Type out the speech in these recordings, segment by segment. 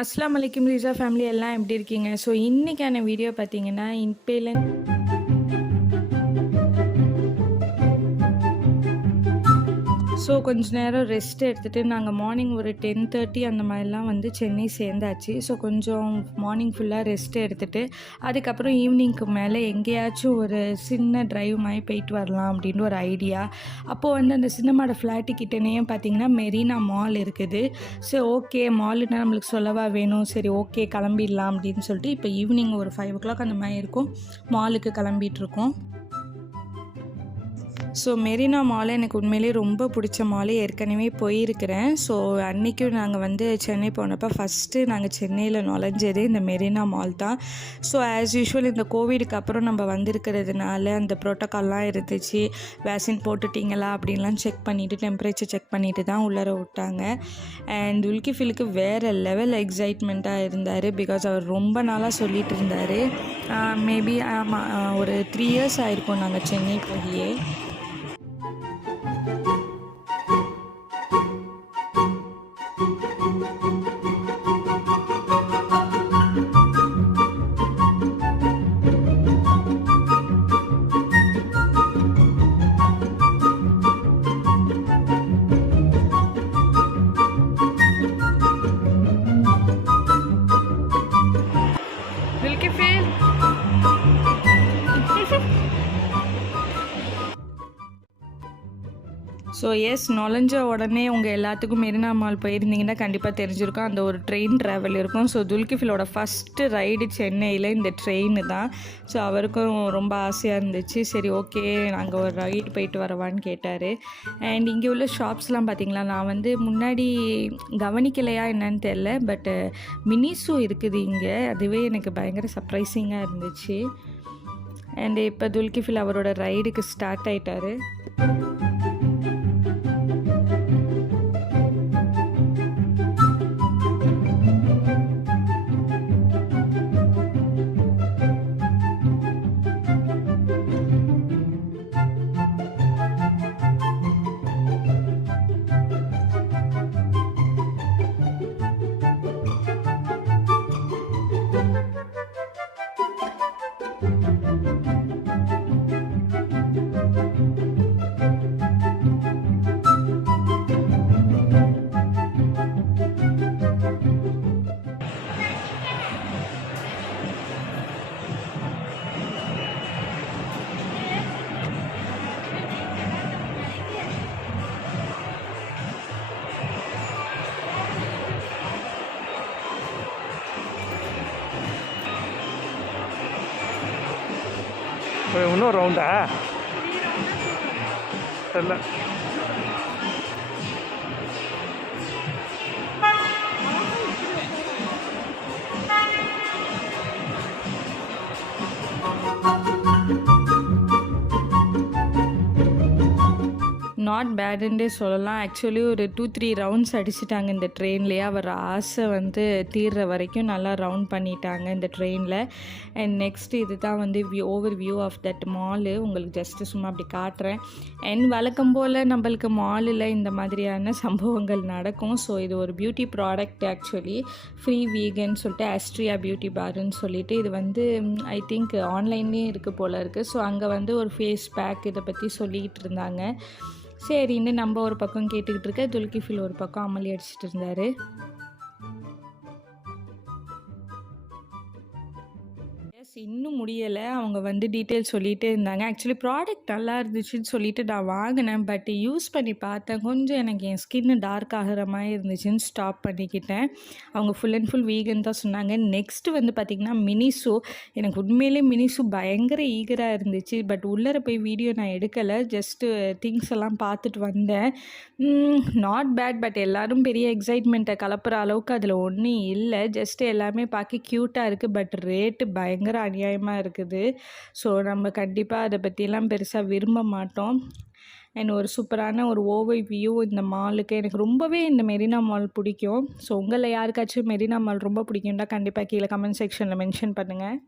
அஸ்ஸலாமு அலைக்கும் ரீசா ஃபேமிலி எல்லாம் எப்படி இருக்கீங்க? ஸோ இன்றைக்கான வீடியோ பார்த்தீங்கன்னா ஸோ கொஞ்ச நேரம் ரெஸ்ட் எடுத்துகிட்டு நாங்கள் மார்னிங் ஒரு 10:30 அந்த மாதிரிலாம் வந்து சென்னை சேர்ந்தாச்சு. ஸோ கொஞ்சம் மார்னிங் ஃபுல்லாக ரெஸ்ட் எடுத்துகிட்டு அதுக்கப்புறம் ஈவினிங்க்கு மேலே எங்கேயாச்சும் ஒரு சின்ன ட்ரைவ் மாதிரி போயிட்டு வரலாம் அப்படின்ட்டு ஒரு ஐடியா. அப்போது வந்து அந்த சின்னமாட ஃப்ளாட்டு கிட்டேனே பார்த்திங்கன்னா மெரினா மால் இருக்குது. ஸோ ஓகே மாலுன்னா நம்மளுக்கு சொல்லவா வேணும், சரி ஓகே கிளம்பிடலாம் அப்படின்னு சொல்லிட்டு இப்போ ஈவினிங் ஒரு 5 o'clock அந்த மாதிரி இருக்கும், மாலுக்கு கிளம்பிகிட்ருக்கோம். ஸோ மெரினா மால் எனக்கு உண்மையிலே ரொம்ப பிடிச்ச மால், ஏற்கனவே போயிருக்கிறேன். ஸோ அன்றைக்கும் நாங்கள் வந்து சென்னை போனப்போ ஃபஸ்ட்டு நாங்கள் சென்னையில் நுழைஞ்சதே இந்த மெரினா மால் தான். ஸோ ஆஸ் யூஷுவல் இந்த கோவிடுக்கு அப்புறம் நம்ம வந்திருக்கிறதுனால அந்த ப்ரோட்டோக்கால்லாம் இருந்துச்சு. வேக்சின் போட்டுட்டிங்களா அப்படின்லாம் செக் பண்ணிவிட்டு டெம்பரேச்சர் செக் பண்ணிவிட்டு தான் உள்ளர விட்டாங்க. அண்ட் துல்கிஃபிலுக்கு வேறு லெவல் எக்ஸைட்மெண்ட்டாக இருந்தார். பிகாஸ் அவர் ரொம்ப நாளாக சொல்லிகிட்டு இருந்தார். மேபி ஆமாம் ஒரு 3 years ஆகிருக்கும் நாங்கள் சென்னை போகியே. ஸோ எஸ் நுழைஞ்ச உடனே உங்கள் எல்லாத்துக்கும் மெரினா மால் போயிருந்தீங்கன்னா கண்டிப்பாக தெரிஞ்சிருக்கும், அந்த ஒரு ட்ரெயின் ட்ராவல் இருக்கும். ஸோ துல்கிஃபிலோட ஃபஸ்ட்டு ரைடு சென்னையில் இந்த ட்ரெயின் தான். ஸோ அவருக்கும் ரொம்ப ஆசையாக இருந்துச்சு. சரி ஓகே நாங்கள் ஒரு ரைடு போயிட்டு வரவான்னு கேட்டார். அண்ட் இங்கே உள்ள ஷாப்ஸ்லாம் பார்த்திங்களா, நான் வந்து முன்னாடி கவனிக்கலையா என்னன்னு தெரில, பட்டு மினிஸும் இருக்குது இங்கே. அதுவே எனக்கு பயங்கர சர்ப்ரைசிங்காக இருந்துச்சு. அண்ட் இப்போ துல்கிஃபில் அவரோட ரைடுக்கு ஸ்டார்ட் ஆகிட்டார். இன்னொரு ரவுண்டா தெரியல. நாட் பேடுன்றே சொல்லலாம். ஆக்சுவலி ஒரு 2-3 ரவுண்ட்ஸ் அடிச்சிட்டாங்க இந்த ட்ரெயின்லேயே. அவர் ஆசை வந்து தீர்ற வரைக்கும் நல்லா ரவுண்ட் பண்ணிட்டாங்க இந்த ட்ரெயினில். அண்ட் நெக்ஸ்ட்டு இது தான் வந்து overview of that mall. உங்களுக்கு ஜஸ்ட்டு சும்மா அப்படி காட்டுறேன். அண்ட் வழக்கம் போல் நம்மளுக்கு மாலில் இந்த மாதிரியான சம்பவங்கள் நடக்கும். ஸோ இது ஒரு beauty product, actually free vegan சொல்லிட்டு ஆஸ்ட்ரியா பியூட்டி பார்னு சொல்லிட்டு இது வந்து ஐ திங்க் ஆன்லைன்லேயும் இருக்குது போல் இருக்குது. ஸோ அங்கே வந்து ஒரு ஃபேஸ் பேக் இதை பற்றி சொல்லிக்கிட்டு இருந்தாங்க. சரின்னு நம்ம ஒரு பக்கம் கேட்டுக்கிட்டு இருக்க, துல்கிஃபில் ஒரு பக்கம் அமளி அடிச்சிட்டு இருந்தார். இன்னும் முடியலை, அவங்க வந்து டீட்டெயில் சொல்லிகிட்டே இருந்தாங்க. ஆக்சுவலி ப்ராடக்ட் நல்லா இருந்துச்சுன்னு சொல்லிட்டு நான் வாங்கினேன். பட் யூஸ் பண்ணி பார்த்தேன், கொஞ்சம் எனக்கு என் ஸ்கின்னு டார்க் ஆகிற மாதிரி இருந்துச்சுன்னு ஸ்டாப் பண்ணிக்கிட்டேன். அவங்க ஃபுல் அண்ட் ஃபுல் வீகன் தான் சொன்னாங்க. நெக்ஸ்ட்டு வந்து பார்த்திங்கன்னா மினிஸு. எனக்கு உண்மையிலே மினிஸு பயங்கர ஈகராக இருந்துச்சு. பட் உள்ளர போய் வீடியோ நான் எடுக்கலை, ஜஸ்ட்டு திங்ஸ் எல்லாம் பார்த்துட்டு வந்தேன். நாட் பேட், பட் எல்லோரும் பெரிய எக்ஸைட்மெண்ட்டை கலப்புற அளவுக்கு அதில் ஒன்றும் இல்லை. ஜஸ்ட்டு எல்லாமே பார்க்க க்யூட்டாக இருக்குது. பட் ரேட்டு பயங்கர அநியாயமாக இருக்குது. ஸோ நம்ம கண்டிப்பாக அதை பற்றிலாம் பெருசாக விரும்ப மாட்டோம். அண்ட் ஒரு சூப்பரான ஒரு ஓவர் வியூ இந்த மாலுக்கு. எனக்கு ரொம்பவே இந்த மெரினா மால் பிடிக்கும். ஸோ உங்களில் யாருக்காச்சும் மெரினா மால் ரொம்ப பிடிக்கும்னா கண்டிப்பாக கீழே கமெண்ட் செக்ஷனில் மென்ஷன் பண்ணுங்கள்.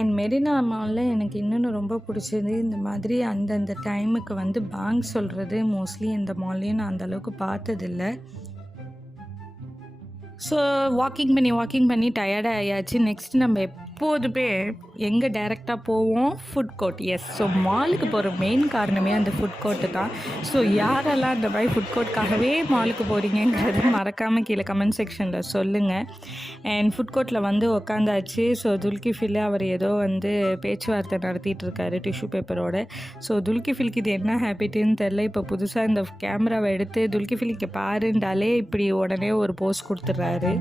அண்ட் மெரினா மாலில் எனக்கு இன்னொன்று ரொம்ப பிடிச்சது, இந்த மாதிரி அந்தந்த டைமுக்கு வந்து பேங்க் சொல்கிறது மோஸ்ட்லி இந்த மால்லையும் நான் அந்தளவுக்கு பார்த்ததில்ல. ஸோ வாக்கிங் பண்ணி டயர்டாக ஆயாச்சு. நெக்ஸ்ட் நம்ம எப்போதுமே எங்கே டைரெக்டாக போவோம்? Food court. எஸ், ஸோ மாலுக்கு போகிற மெயின் காரணமே அந்த ஃபுட் கோர்ட்டு தான். ஸோ யாரெல்லாம் இந்த மாதிரி ஃபுட் கோர்ட்காகவே மாலுக்கு போகிறீங்கிறது மறக்காமல் கீழே கமெண்ட் செக்ஷனில் சொல்லுங்கள். அண்ட் ஃபுட் கோர்ட்டில் வந்து உக்காந்தாச்சு. ஸோ துல்கிஃபில் அவர் ஏதோ வந்து பேச்சுவார்த்தை நடத்திட்டு இருக்காரு டிஷ்யூ பேப்பரோட. ஸோ துல்கிஃபிலுக்கு இது என்ன ஹேபிட்டுன்னு தெரில. இப்போ புதுசாக இந்த கேமராவை எடுத்து துல்கிஃபிலுக்கு பாருண்டாலே இப்படி உடனே ஒரு போஸ் கொடுத்துட்றாரு.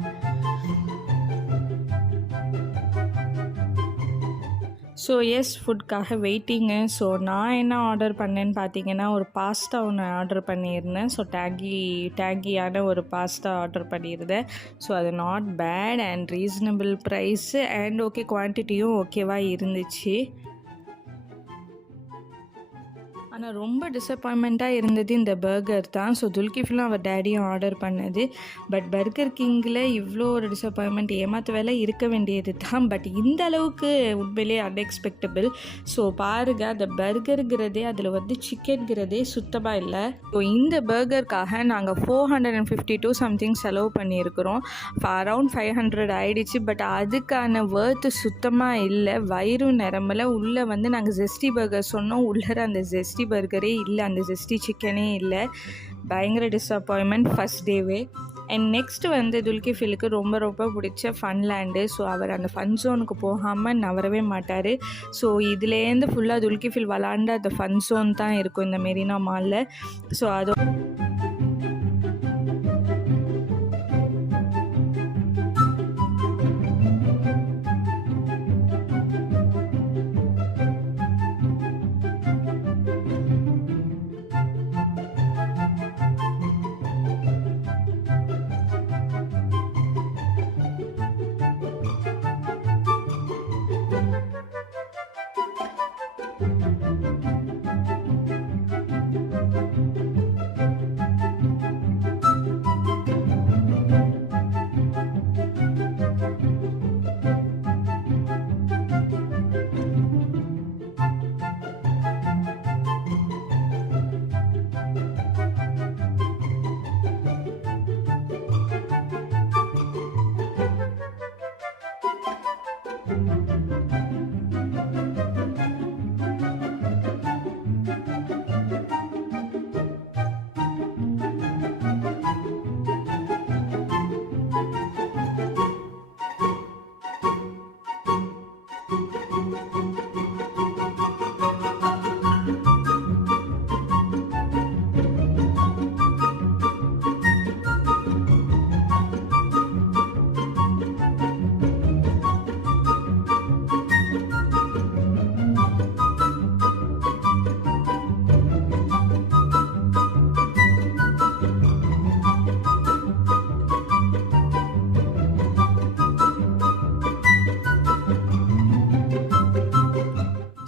ஸோ எஸ், ஃபுட்காக வெயிட்டிங்கு. ஸோ நான் என்ன ஆர்டர் பண்ணேன்னு பார்த்தீங்கன்னா, ஒரு பாஸ்தா ஒன்று ஆர்டர் பண்ணியிருந்தேன். ஸோ டேங்கியான ஒரு பாஸ்தா ஆர்டர் பண்ணியிருந்தேன். ஸோ அது not bad and reasonable price and okay, குவான்டிட்டியும் ஓகேவாக இருந்துச்சு. ஆனால் ரொம்ப டிசப்பாயின்மெண்ட்டாக இருந்தது இந்த பர்கர் தான். ஸோ துல்கிஃபிலும் அவர் டேடியும் ஆர்டர் பண்ணது. பட் பர்கர் கிங்கில் இவ்வளோ ஒரு டிசப்பாயின்மெண்ட், ஏமாற்ற வேலை இருக்க வேண்டியது தான். பட் இந்த அளவுக்கு உண்மையிலே அன்எக்ஸ்பெக்டபிள். ஸோ பாருங்கள், அந்த பர்கருங்கிறதே அதில் வந்து சிக்கன்கிறதே சுத்தமாக இல்லை. ஸோ இந்த பர்கருக்காக நாங்கள் 452 சம்திங் செலவு பண்ணியிருக்கிறோம். அரவுண்ட் 500 ஆகிடுச்சு. பட் அதுக்கான வேர்த்து சுத்தமாக இல்லை. வயிறும் நிரம்பலை. உள்ளே வந்து நாங்கள் ஜெஸ்டி பர்கர் சொன்னோம், உள்ளே அந்த ஜெஸ்டி பர்கரே இல்லை, அந்த ஜெஸ்டி சிக்கனே இல்லை. பயங்கர டிஸப்பாயின்மெண்ட் ஃபஸ்ட் டேவே. அண்ட் நெக்ஸ்ட் வந்து துல்கிஃபிலுக்கு ரொம்ப ரொம்ப பிடிச்ச ஃபன்லேண்டு. ஸோ அவர் அந்த ஃபன் ஜோனுக்கு போகாமல் நவரவே மாட்டார். ஸோ இதுலேருந்து ஃபுல்லாக துல்கிஃபில் விளாண்ட அந்த ஃபன் ஜோன் தான் இருக்கும் இந்த மெரினா மாலில். ஸோ அது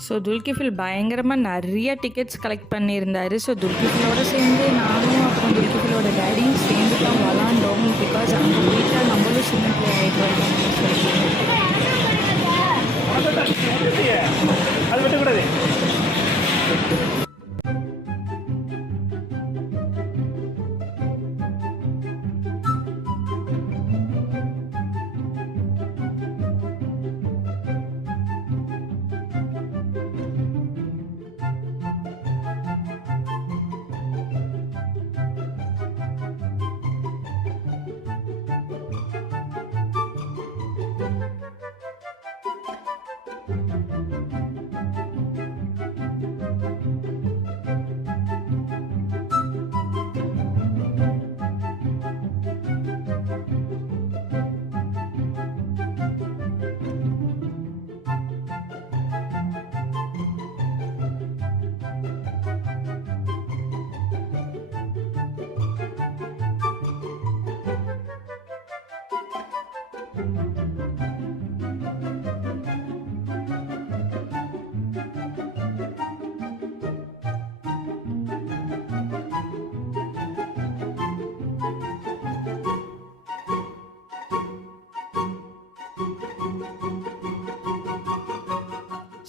ஸோ துல்கிஃபில் பயங்கரமாக நிறைய டிக்கெட்ஸ் கலெக்ட் பண்ணியிருந்தார். ஸோ துல்கிஃபிலோடு சேர்ந்து நானும் அப்புறம் துல்கிஃபிலோட டேடியும் சேர்ந்து தான் விளாண்டோம். பிகாஸ் அங்கே வீட்டில் நம்மளும் சின்ன பிள்ளை ஆகிட்டு அது விட்டுக்கூடாது.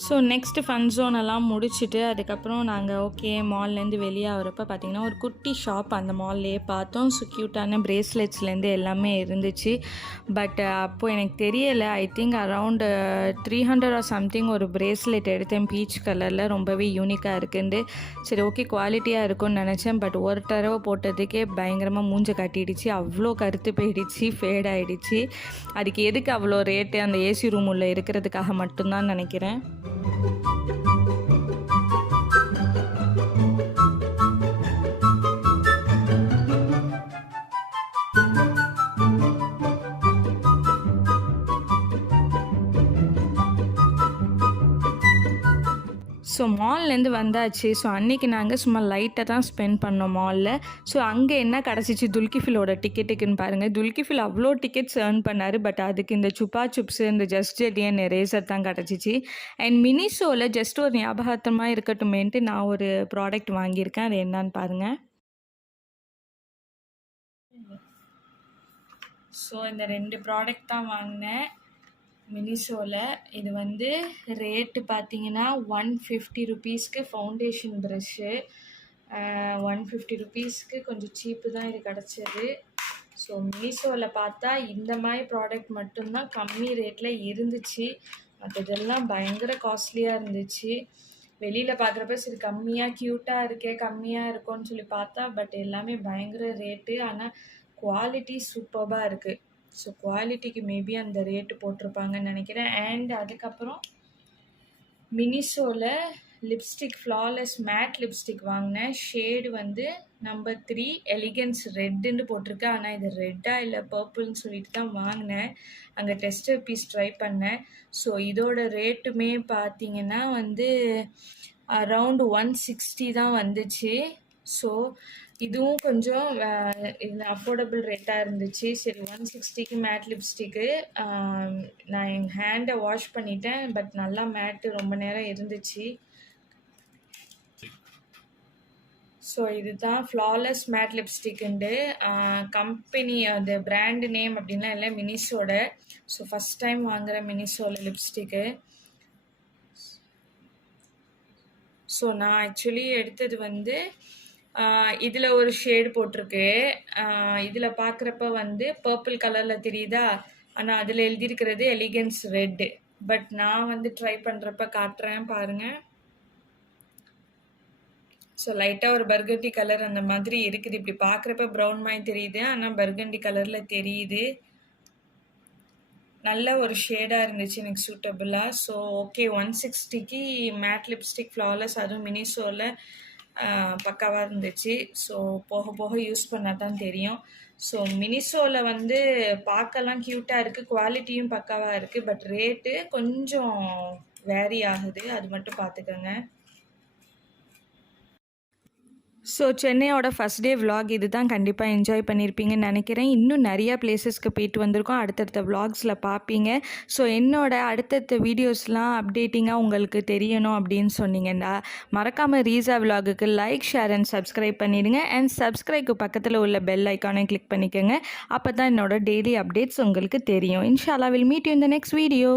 ஸோ நெக்ஸ்ட்டு ஃபன் ஜோன் எல்லாம் முடிச்சுட்டு அதுக்கப்புறம் நாங்கள் ஓகே மால்லேருந்து வெளியே ஆகிறப்ப பார்த்திங்கன்னா ஒரு குட்டி ஷாப் அந்த மால்லையே பார்த்தோம். ஸோ க்யூட்டான பிரேஸ்லெட்ஸ்லேருந்து எல்லாமே இருந்துச்சு. பட் அப்போது எனக்கு தெரியலை, I think around 300 or something ஒரு பிரேஸ்லெட் எடுத்தேன் பீச் கலரில், ரொம்பவே யூனிக்காக இருக்குண்டு. சரி ஓகே குவாலிட்டியாக இருக்கும்னு நினச்சேன். பட் ஒரு தடவை போட்டதுக்கே பயங்கரமாக மூஞ்ச கட்டிடுச்சு, அவ்வளோ கருத்து போயிடுச்சு, ஃபேட் ஆகிடுச்சு. அதுக்கு எதுக்கு அவ்வளோ ரேட்டு? அந்த ஏசி ரூம் உள்ள இருக்கிறதுக்காக மட்டும்தான் நினைக்கிறேன். ஸோ மால்லேருந்து வந்தாச்சு. ஸோ அன்றைக்கி நாங்கள் சும்மா லைட்டாக தான் ஸ்பெண்ட் பண்ணோம் மாலில். ஸோ அங்கே என்ன கிடச்சிச்சு, துல்கிஃபிலோட டிக்கெட்டுக்குன்னு பாருங்கள். துல்கிஃபில் அவ்வளோ டிக்கெட்ஸ் ஏர்ன் பண்ணார். பட் அதுக்கு இந்த சுப்பா சுப்ஸு, இந்த ஜஸ்ட் ஜெட்டியன் எரேசர் தான் கிடச்சிச்சு. அண்ட் மினிசோவில் ஜஸ்ட் ஒரு ஞாபகார்த்தமாக இருக்கட்டுமேன்ட்டு நான் ஒரு ப்ராடக்ட் வாங்கியிருக்கேன். அது என்னான்னு பாருங்கள். ஸோ இந்த 2 ப்ராடக்ட் தான் வாங்கினேன் மினிசோவில். இது வந்து ரேட்டு பார்த்தீங்கன்னா 150 ருபீஸ்க்கு ஃபவுண்டேஷன் ப்ரஷ்ஷு, 150 ருபீஸ்க்கு கொஞ்சம் சீப்பு தான் இது கிடச்சது. ஸோ மினிசோவில் பார்த்தா இந்த மாதிரி ப்ராடக்ட் மட்டும்தான் கம்மி ரேட்டில் இருந்துச்சு. மற்றதெல்லாம் பயங்கர காஸ்ட்லியாக இருந்துச்சு. வெளியில் பார்க்குறப்ப சரி கம்மியாக க்யூட்டாக இருக்கே, கம்மியாக இருக்கும்னு சொல்லி பார்த்தா பட் எல்லாமே பயங்கர ரேட்டு. ஆனால் குவாலிட்டி சூப்பராக இருக்குது. ஸோ குவாலிட்டிக்கு மேபி அந்த ரேட்டு போட்டிருப்பாங்கன்னு நினைக்கிறேன். அண்ட் அதுக்கப்புறம் மினிசோவில் லிப்ஸ்டிக், ஃப்ளாலெஸ் மேட் லிப்ஸ்டிக் வாங்கினேன். ஷேடு வந்து நம்பர் 3 எலிகன்ஸ் ரெட்டுன்னு போட்டிருக்கு. ஆனால் இது ரெட்டாக இல்லை பர்பிள்னு சொல்லிட்டு தான் வாங்கினேன். அங்கே டெஸ்டர் பீஸ் ட்ரை பண்ணேன். ஸோ இதோட ரேட்டுமே பார்த்தீங்கன்னா வந்து அரவுண்ட் 160 தான் வந்துச்சு. ஸோ இதுவும் கொஞ்சம் இது அஃபோர்டபுள் ரேட்டாக இருந்துச்சு. சரி 160க்கு மேட் லிப்ஸ்டிக்கு. நான் என் ஹேண்டை வாஷ் பண்ணிட்டேன். பட் நல்லா மேட்டு ரொம்ப நேரம் இருந்துச்சு. ஸோ இதுதான் ஃப்ளாலெஸ் மேட் லிப்ஸ்டிக்குண்டு. கம்பெனி அந்த பிராண்டு நேம் அப்படின்லாம் இல்லை, மினிசோட. ஸோ ஃபஸ்ட் டைம் வாங்குகிற மினிசோவில் லிப்ஸ்டிக்கு. ஸோ நான் ஆக்சுவலி எடுத்தது வந்து இதில் ஒரு ஷேடு போட்டிருக்கு. இதில் பார்க்குறப்ப வந்து பர்பிள் கலரில் தெரியுதா, ஆனால் அதில் எழுதியிருக்கிறது எலிகன்ஸ் ரெட்டு. பட் நான் வந்து ட்ரை பண்ணுறப்ப காட்டுறேன் பாருங்கள். ஸோ லைட்டாக ஒரு பர்கண்டி கலர் அந்த மாதிரி இருக்குது. இப்படி பார்க்குறப்ப ப்ரௌன் மாதிரி தெரியுது, ஆனால் பர்கண்டி கலரில் தெரியுது. நல்ல ஒரு ஷேடாக இருந்துச்சு எனக்கு சூட்டபுளாக. ஸோ ஓகே 160க்கு மேட் லிப்ஸ்டிக் ஃப்ளாலெஸ், அதுவும் மினிசோவில் பக்காவாக இருந்துச்சு. ஸோ போக போக யூஸ் பண்ணால் தான் தெரியும். ஸோ மினிசோவில் வந்து பார்க்கலாம் க்யூட்டாக இருக்குது, குவாலிட்டியும் பக்காவாக இருக்குது. பட் ரேட்டு கொஞ்சம் வேரி ஆகுது, அது மட்டும் பார்த்துக்கோங்க. ஸோ சென்னையோட ஃபஸ்ட் டே விலாக் இது தான். கண்டிப்பாக என்ஜாய் பண்ணியிருப்பீங்கன்னு நினைக்கிறேன். இன்னும் நிறையா பிளேசஸ்க்கு போயிட்டு வந்திருக்கோம், அடுத்தடுத்த விலாக்ஸில் பார்ப்பீங்க. ஸோ என்னோட அடுத்தடுத்த வீடியோஸ்லாம் அப்டேட்டிங்காக உங்களுக்கு தெரியணும் அப்படின்னு சொன்னீங்கன்னா மறக்காமல் ரீசா விலாகுக்கு லைக், ஷேர் அண்ட் சப்ஸ்கிரைப் பண்ணிவிடுங்க. அண்ட் சப்ஸ்கிரைப்க்கு பக்கத்தில் உள்ள பெல் ஐக்கானை கிளிக் பண்ணிக்கோங்க. அப்போ தான் என்னோட டெய்லி அப்டேட்ஸ் உங்களுக்கு தெரியும். இன்ஷா அல்லாஹ் will meet you in the next video.